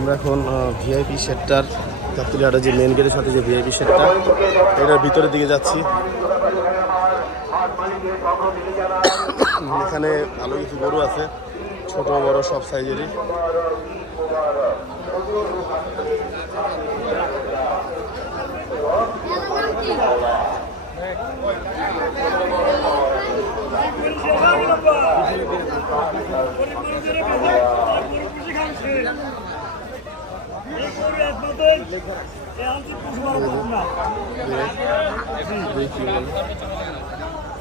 আমরা এখন VIP sector Gabtali যে মেন গেটের সাথে যে ভিআইপি সেক্টর এটার ভিতরের দিকে যাচ্ছি। এখানে ভালো কিছু গরু আছে, ছোট বড় সব সাইজেরই।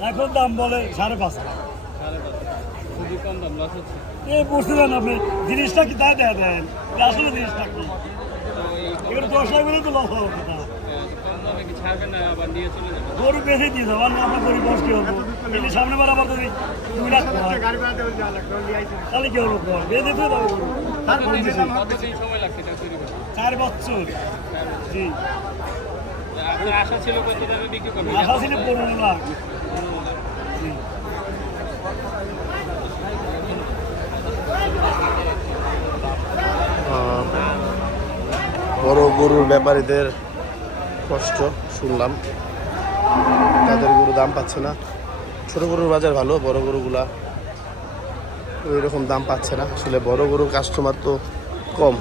এখন দাম বলে 5.5 বুঝতেছেন আপনি জিনিসটা কি তাই দেন আসলে জিনিসটা কি এগুলো 10 লাখ বলে তো লস হওয়ার কথা। গরু বেশি দিয়ে যাবো আপনার গরিব বস কি হবো কিন্তু সামনে বার আবার যদি 2 লাখ তাহলে কি হলো বেঁধে তো যাবো 4 বছর। জি আশা ছিল কত দামে বিক্রি করবেন? আশা ছিল 15 লাখ। বড় গরুর ব্যাপারীদের কষ্ট শুনলাম, তাদের গরু দাম পাচ্ছে না। ছোট গরুর বাজার ভালো, বড় গরুগুলা ওই রকম দাম পাচ্ছে না। আসলে বড় গরুর কাস্টমার তো কম।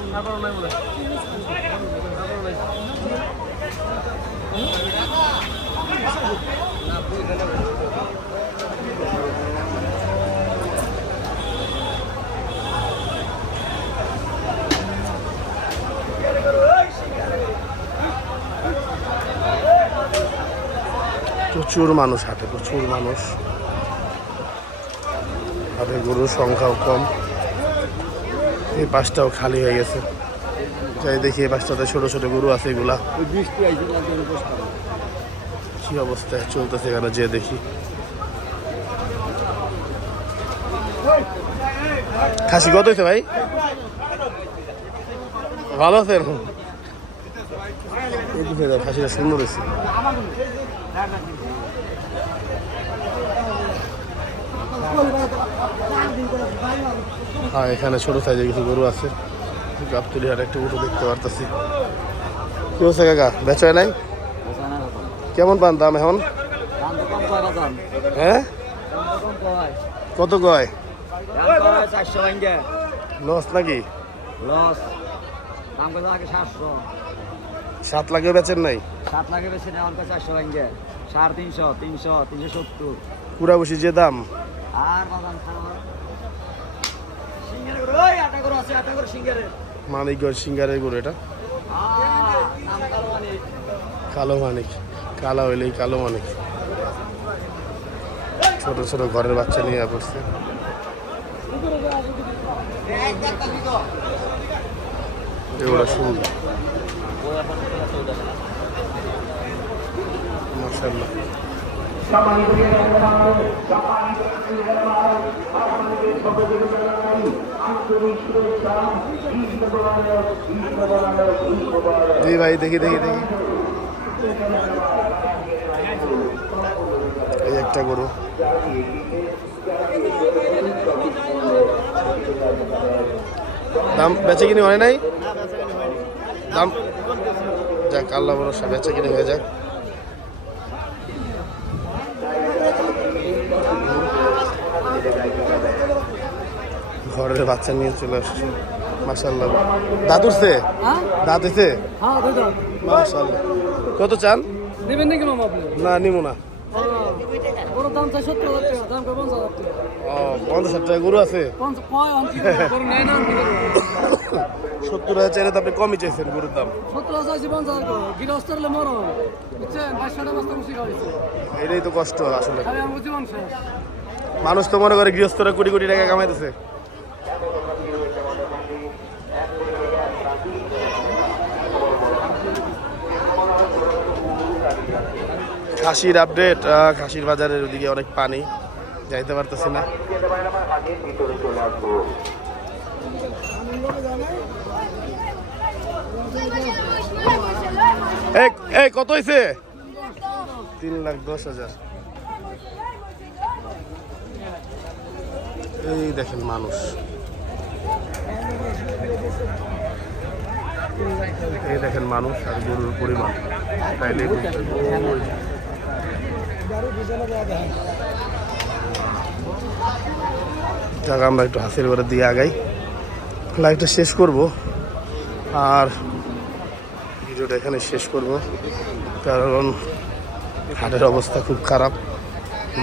প্রচুর মানুষ হাটে, প্রচুর মানুষ হাটে, গরুর সংখ্যাও কম। এই পাশটাও খালি হয়ে গেছে। যাই দেখি এই পাশটাতে ছোট ছোট গরু আছে, এগুলা কি অবস্থায় চলতেছে এখানে যে দেখি। খাসি কত হয়েছে ভাই? ভালো আছে এখন? খাসিটা সুন্দর হয়েছে। হ্যাঁ, এখানে ছোট সাইজের কিছু গরু আছে। গাবতলী হাটে একটা গরু দেখতে পারতেছি। কি হচ্ছে কাকা, বেচা নাই? কেমন পান দাম এখন? হ্যাঁ, কত কয়? লস নাকি? 7 লাখে বেচেন নাই? 7 লাখে বেশি না, 400 ভাঙ্গে 350, 300, 370 পুরা বসি যে দাম। আর বাদাম খাওয়া সিঙ্গারে ওই আটা করে আছে, আটা করে সিঙ্গারে মানিকগঞ্জ সিঙ্গারের গরু এটা। নাম কালো মানিক। কালো মানিক, কালো হইলেই কালো মানিক। ছোট ছোট ঘরের বাচ্চা নিয়ে পড়ছে। এগুলো সুন্দর মাশাআল্লাহ। জি ভাই, দেখি দেখি দেখি। এই একটা গরু, দাম বেচে কিনে হয় নাই? দাম যাক, আল্লাহ ভরসা বেচে কিনে হয়ে যাক। ঘরের বাচ্চা নিয়ে চলে আসছে মাশাআল্লাহ। দাঁত উঠছে? দাঁত হয়েছে মাশাআল্লাহ। কত চান? না নিমো না। 50,000 টাকা গরু আছে? 70,000 চাইলে তো আপনি কমই চাইছেন গরুর দাম। এটাই তো কষ্ট আসলে। মানুষ তো মনে করে গৃহস্থরা কোটি কোটি টাকা কামাইতেছে। খাসির আপডেট, খাসির বাজারের ওদিকে অনেক পানি, যাইতে পারতেছি না। এই কত হয়েছে? 3,10,000। এই দেখেন মানুষ এই দেখেন মানুষ আর গরুর পরিমাণ তাইলে বুঝবেন। ওই জায়গা আমরা একটু হাসির করে দিয়ে আগাই, লাইভটা শেষ করব আর ভিডিওটা এখানে শেষ করব, কারণ হাটের অবস্থা খুব খারাপ,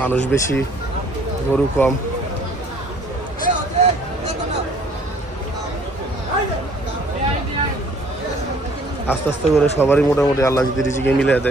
মানুষ বেশি গরু কম। আস্তে আস্তে করে সবারই মোটামুটি আল্লাহ যদি রিজিকে মিলে দেয়